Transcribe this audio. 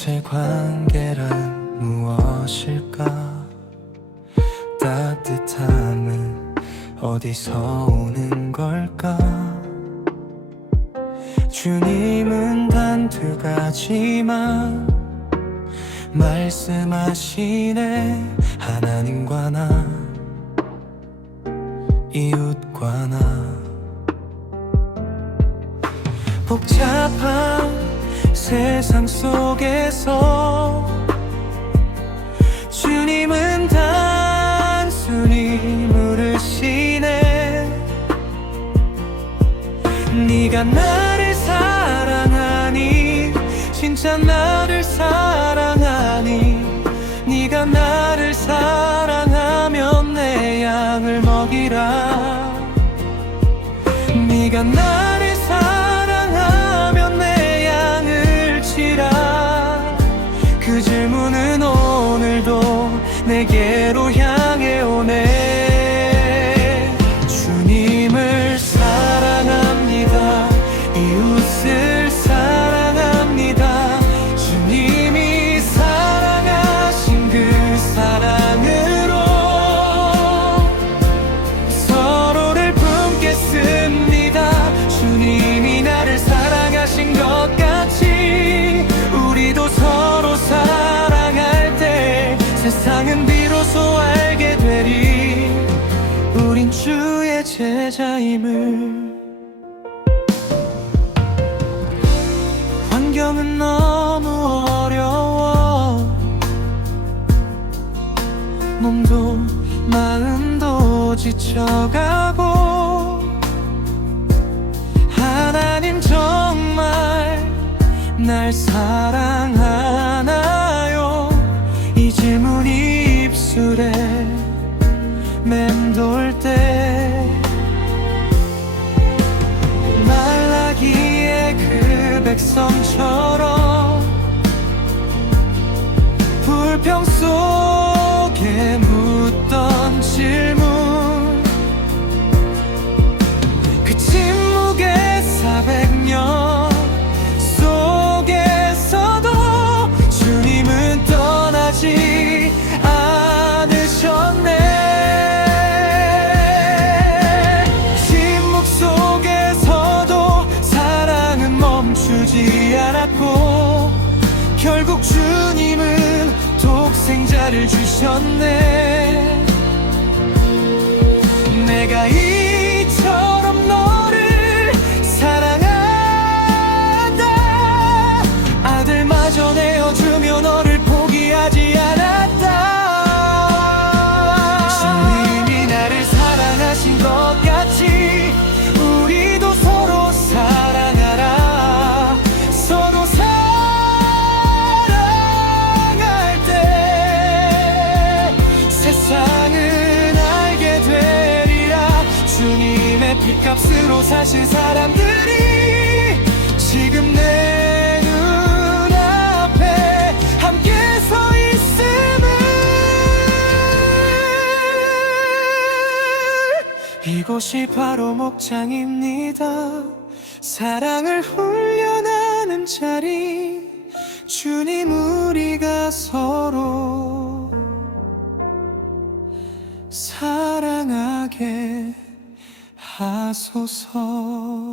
도대체 관계란 무엇일까? 따뜻함은 어디서 오는 걸까? 주님은 단 두 가지만 말씀하시네. 하나님과 나 이웃과 나. 복잡한 세상 속에서 주님은 단순히 물으시네. 네가 나를 사랑하니 진짜 나를 사랑하니 네가 나를 사랑하면 내 양을 먹이라. 네가 나 내게로 향 제자임을. 환경은 너무 어려워. 몸도 마음도 지쳐가고 하나님 정말 날 사랑하 백성처럼 불평 속에 묻던 질문 멈추지 않았고 결국 주님은 독생자를 주셨네. 내가 이 핏값으로 사신 사람들이 지금 내 눈앞에 함께 서 있음을. 이곳이 바로 목장입니다. 사랑을 훈련하는 자리. 주님 우리가 서로. 사랑하게 하소서